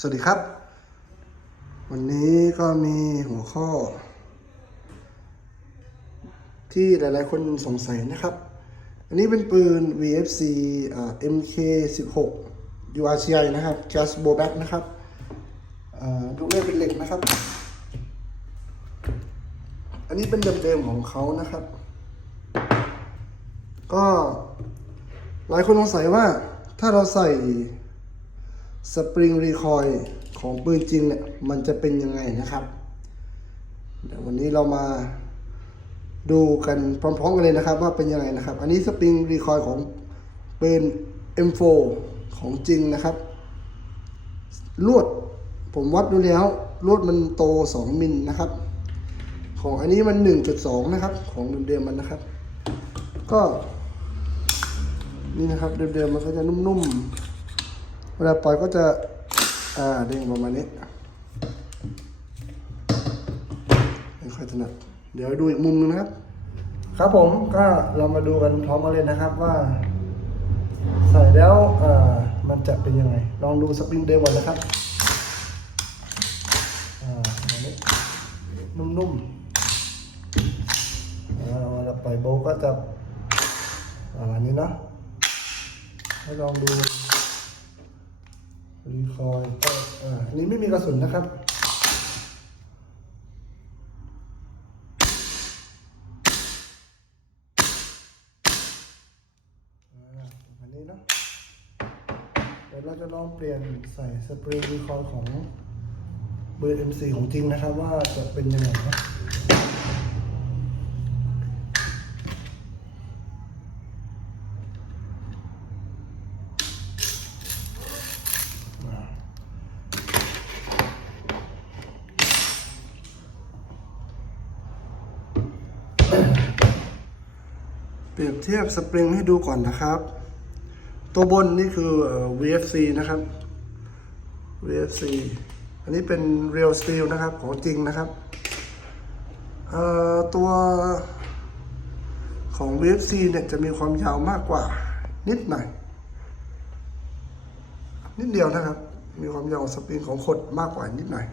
สวัสดีครับ วันนี้ก็มีหัวข้อ ที่หลายๆ คนสงสัยนะครับ อันนี้เป็นปืน VFC MK16 URCI นะครับ Just b o b a c k นะครับอ่าลูกเล่นเป็นเหล็กนะครับ อันนี้เป็นเดิมๆของเขานะครับ ก็หลายคนสงสัยว่าถ้าเราใส่ สปริงรีคอยของปืนจริงเนี่ยมันจะเป็นยังไงนะครับ เดี๋ยววันนี้เรามาดูกันพร้อมๆกันเลยนะครับ ว่าเป็นยังไงนะครับ อันนี้สปริงรีคอยของปืน M4 ของจริงนะครับ ลวดผมวัดดูแล้วลวดมันโต 2 มิลนะครับ ของอันนี้มัน 1.2 นะครับ ของเดิมๆมันนะครับ ก็ นี่นะครับเดิมๆมันก็จะนุ่มๆ เวลาปล่อยก็จะ อ่าเด้งประมาณนี้ไม่ค่อยถนัดเดี๋ยวดูอีกมุมนึงนะครับ ครับผมก็เรามาดูกันพร้อมกันเลยนะครับว่า ใส่แล้วอ่ามันจะเป็นยังไง ลองดูสปริงเดิมก่อนนะครับอ่าประมนี้นุ่มๆเวลาปล่อยโบก็จะประมาณนี้นะให้ลองดู รีคอยอ่าอันนี้ไม่มีกระสุนนะครับอ่าประมาณนี้เนาะเดี๋ยวเราจะลองเปลี่ยนใส่สปริงรีคอยล์ของเบอร์ M4 ของจริงนะครับ ว่าจะเป็นยังไงนะ ปรียบเทียบสปริงให้ดูก่อนนะครับ ตัวบนนี่คือ VFC นะครับ VFC อันนี้เป็น Real Steel นะครับของจริงนะครับตัวของ VFC เนี่ยจะมีความยาวมากกว่า นิดหน่อย นิดเดียวนะครับ มีความยาวสปริงของขดมากกว่านิดหน่อย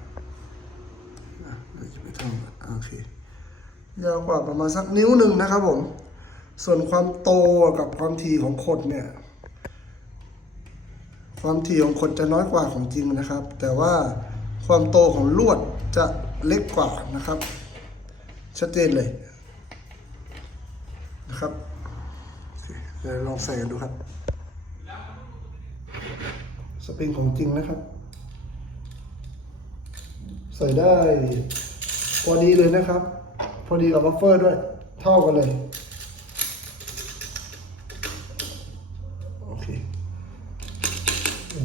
อะเดี๋ยวจะไปทำโอเคยาวกว่าประมาณสักนิ้วหนึ่งนะครับผม ส่วนความโตกับความถี่ของขดเนี่ย ความถี่ของขดจะน้อยกว่าของจริงนะครับ แต่ว่าความโตของลวดจะเล็กกว่านะครับ ชัดเจนเลยนะครับเดี๋ยวลองใส่กันดูครับ สปริงของจริงนะครับ ใส่ได้พอดีเลยนะครับ พอดีกับบัฟเฟอร์ด้วย เท่ากันเลย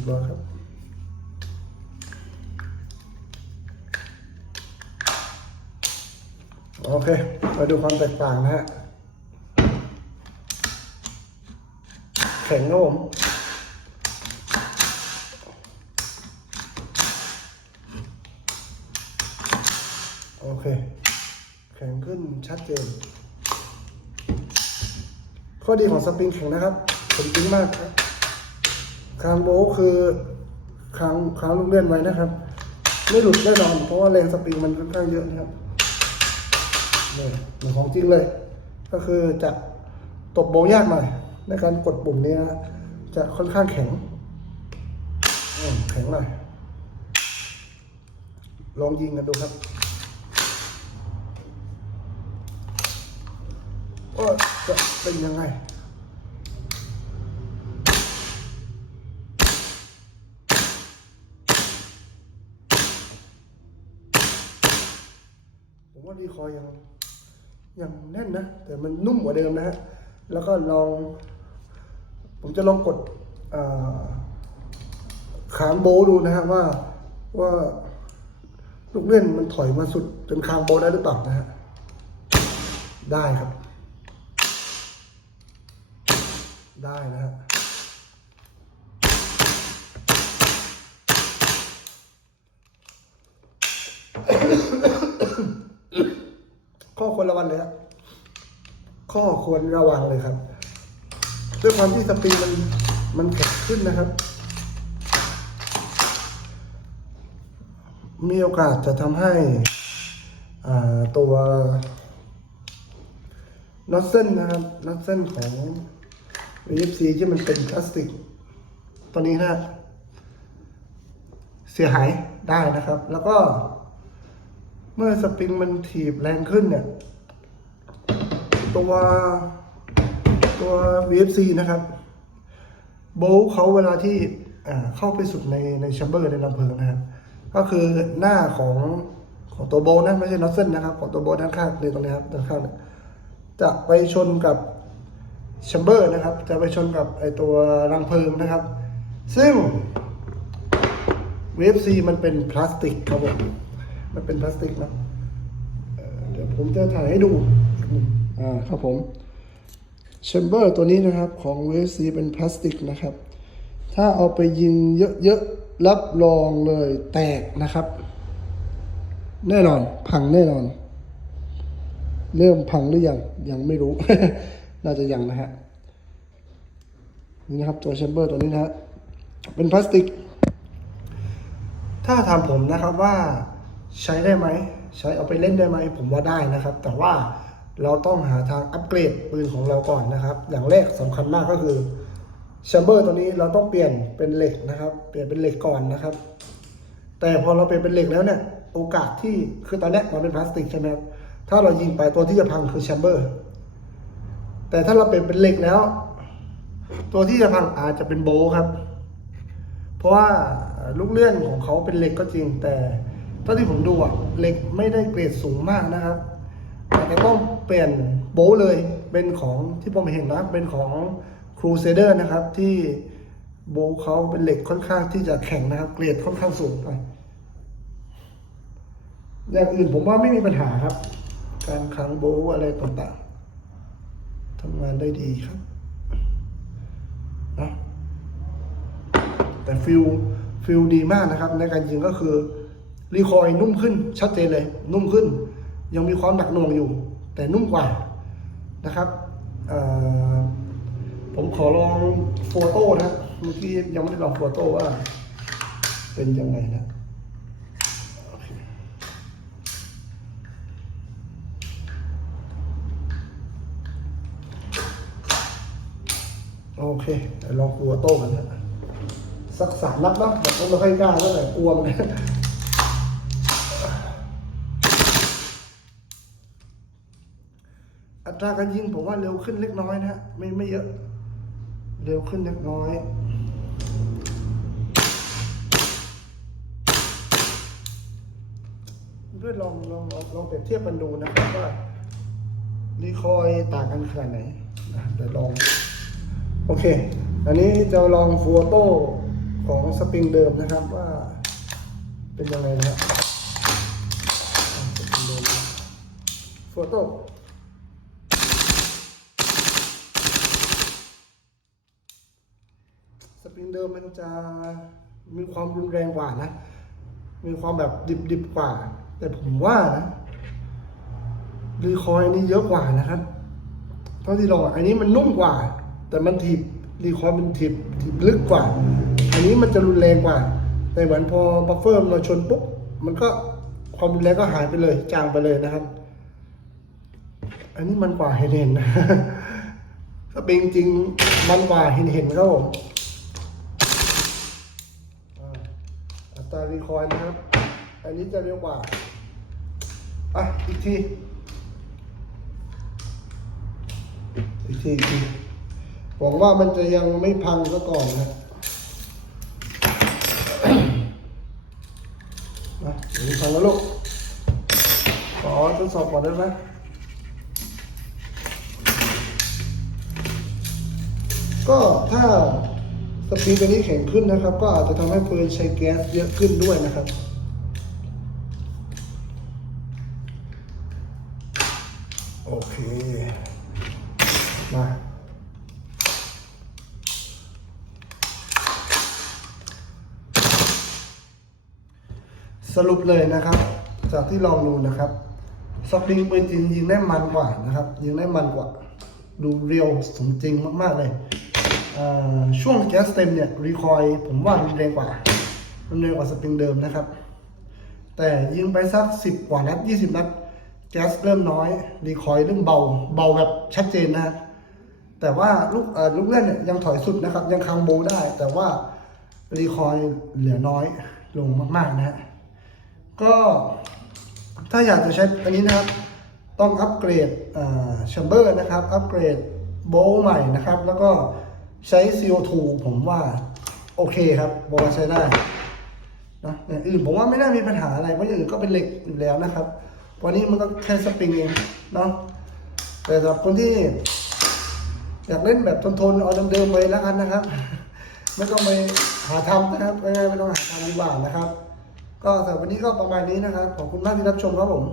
ยบร้อยครับโอเคมาดูความแตกต่างนะฮะแข็งโนะผมโอเค แข็งขึ้นชัดเจน ข้อดีของสปริงแข็งนะครับ ผมจริงมากครับ คางโบว์คือค้างค้างลูกเลื่อนไว้นะครับ ไม่หลุดแน่นอน เพราะว่าแรงสปริงมันค่อนข้างเยอะนะครับนี่เหมือนของจริงเลย ก็คือจะตบโบว์ยากหน่อย ในการกดปุ่มนี้นะจะค่อนข้างแข็งแข็งหน่อยลองยิงกันดูครับว่าจะเป็นยังไง ผมว่คอยังยังแน่นนะ แต่มันนุ่มกว่าเดิมนะฮะ แล้วก็ลอง ผมจะลองกดอ่าขามโบว์ดูนะฮะว่าว่าลูกเล่นมันถอยมาสุดจนคางโบว์ได้หรือเปล่านะฮะ ได้ครับ ได้นะฮะ ข้อคว ระวังเลยครับข้อควรระวังเลยครับ ด้วยความที่สปริงมันมันแข็งขึ้นนะครับ มีโอกาสจะทำให้อ่าตัวน็อตเส้นนะครับน็อตเส้นของ VFC ที่มันเป็นพลาสติก ตัวนี้นะเสียหายได้นะครับ แล้วก็เมื่อสปริงมันถีบแรงขึ้นเนี่ย ตัวตัว VFC นะครับโบล์เขาเวลาที่เข้าไปสุดในในแชมเบอร์ในลำเพลิงนะครับ ก็คือหน้าของของตัวโบล์นะไม่ใช่น็อตเส้นนะครับ ของตัวโบลต์ด้านข้างในตรงนี้ครับด้านข้างจะไปชนกับแชมเบอร์นะครับ จะไปชนกับไอตัวรังเพลิงนะครับ ซึ่ง VFC มันเป็นพลาสติกครับผมมันเป็นพลาสติกนะเดี๋ยวผมจะถ่ายให้ดู อ่าครับผมแชมเบอร์ตัวนี้นะครับของ VFC เป็นพลาสติกนะครับ ถ้าเอาไปยิงเยอะๆ รับรองเลยแตกนะครับ แน่นอนพังแน่นอน เริ่มพังหรือยัง ยังไม่รู้ น่าจะยังนะฮะนี่นะครับตัวแชมเบอร์ตัวนี้นะฮะเป็นพลาสติก ถ้าถามผมนะครับว่าใช้ได้ไหม ใช้เอาไปเล่นได้ไหม ผมว่าได้นะครับ แต่ว่า เราต้องหาทางอัปเกรดปืนของเราก่อนนะครับ อย่างแรกสำคัญมากก็คือแชมเบอร์ตัวนี้เราต้องเปลี่ยนเป็นเหล็กนะครับ เปลี่ยนเป็นเหล็กก่อนนะครับ แต่พอเราเปลี่ยนเป็นเหล็กแล้วเนี่ย โอกาสที่คือตอนเนี้มันเป็นพลาสติกใช่ไหมครับถ้าเรายิงไปตัวที่จะพังคือแชมเบอร์ แต่ถ้าเราเปลี่ยนเป็นเหล็กแล้ว ตัวที่จะพังอาจจะเป็นโบครับ เพราะว่าลูกเลื่อนของเขาเป็นเหล็กก็จริง แต่เท่าที่ผมดูอะเหล็กไม่ได้เกรดสูงมากนะครับ อาจจะต้องเปลี่ยนโบเลยเป็นของที่ผมเห็นนะเป็นของ Crusader นะครับที่โบเขาเป็นเหล็กค่อนข้างที่จะแข็งนะครับ เกรดค่อนข้างสูงไปอย่างอื่นผมว่าไม่มีปัญหาครับ การขังโบอะไรต่างๆทำงานได้ดีครับนะแต่ฟิลฟิลดีมากนะครับ ในการยิงก็คือรีคอยนุ่มขึ้นชัดเจนเลย นุ่มขึ้น ยังมีความหนักหน่วงอยู่ แต่นุ่มกว่านะครับผมขอลองโฟโต้นะเมื่อกี้ยังไม่ได้ลองโฟโต้ว่า เป็นยังไงนะโอเคโอเคเดี๋ยวลองโฟโต้กันนะสักสามนัดบ้างแต่ก็ไม่ค่อยกล้าเท่าไหร่กลัวมัน อัตราการยิงผมว่าเร็วขึ้นเล็กน้อยนะฮะไม่ไม่เยอะ เร็วขึ้นเล็กน้อย ด้วยลองลองลองลองเปรียบเทียบกันดูนะครับว่ารีคอยต่างกันขนาดไหนนะเดี๋ยวลอง โอเค อันนี้จะลองฟัวโต้ของสปริงเดิมนะครับว่า เป็นยังไงนะครับสปริงเดิมนะฟัวโต้ สปริงเดิมมันจะมีความรุนแรงกว่านะ มีความแบบดิบๆกว่า แต่ผมว่านะรีคอยล์นี่เยอะกว่านะครับ เท่าที่ลองอันนี้มันนุ่มกว่า แต่มันถีบรีคอยล์มันถีบถีบลึกกว่า อันนี้มันจะรุนแรงกว่า แต่เหมือนพอบัฟเฟอร์มันมาชนปุ๊บ มันก็ความรุนแรงก็หายไปเลย จางไปเลยนะครับ อันนี้มันกว่าเห็นเห็นนะถ้าเป็นจริงมันกว่าเห็นเห็นครับผมอ่าอั ตรารีคอยล์นะครับ อันนี้จะเร็วกว่า อะ อีกที อีกทีอีกทีหวังว่ามันจะยังไม่พังซะก่อนนะนะเดี๋ยวพังแล้วลูก ขอทดสอบก่อนได้ไหมก็ถ้า สปีดตัวนี้แข็งขึ้นนะครับ ก็อาจจะทำให้ปืนใช้แก๊สเยอะขึ้นด้วยนะครับ โอเค มาสรุปเลยนะครับ จากที่ลองดูนะครับสปริงปืนจริงยิงได้มันกว่านะครับ ยิงได้มันกว่า ดูเรียวสมจริงมาก ๆ เลย ช่วงแก๊สเต็มเนี่ยรีคอยล์ผมว่ารุนแรงกว่ารุนแรงกว่าสปริงเดิมนะครับ แต่ยิงไปสักสิบกว่านัดยี่สิบนัดแก๊สเริ่มน้อยรีคอยล์เริ่มเบา เบาแบบชัดเจนนะแต่ว่าลูกเออลูกเล่นเนี่ยยังถอยสุดนะครับ ยังคังโบได้ แต่ว่ารีคอยล์เหลือน้อยลงมากๆนะฮะก็ถ้าอยากจะใช้อันนี้นะครับ ต้องอัปเกรดแชมเบอร์นะครับ อัปเกรดโบใหม่นะครับ แล้วก็ ใช้ CO2 ผมว่าโอเคครับบอกว่าใช้ได้นะอย่างอื่นผมว่าไม่น่ามีปัญหาอะไร เพราะอย่างอื่นก็เป็นเหล็กอยู่แล้วนะครับวันนี้มันก็แค่สปริงเองเนาะแต่สำหรับคนที่ อยากเล่นแบบทนๆเอาเดิมๆไปแล้วกันนะครับ ไม่ต้องไปหาทำนะครับง่ายๆไม่ต้องหาทำดีกว่านะครับ ก็สำหรับวันนี้ก็ประมาณนี้นะครับขอบคุณมากที่รับชมครับผม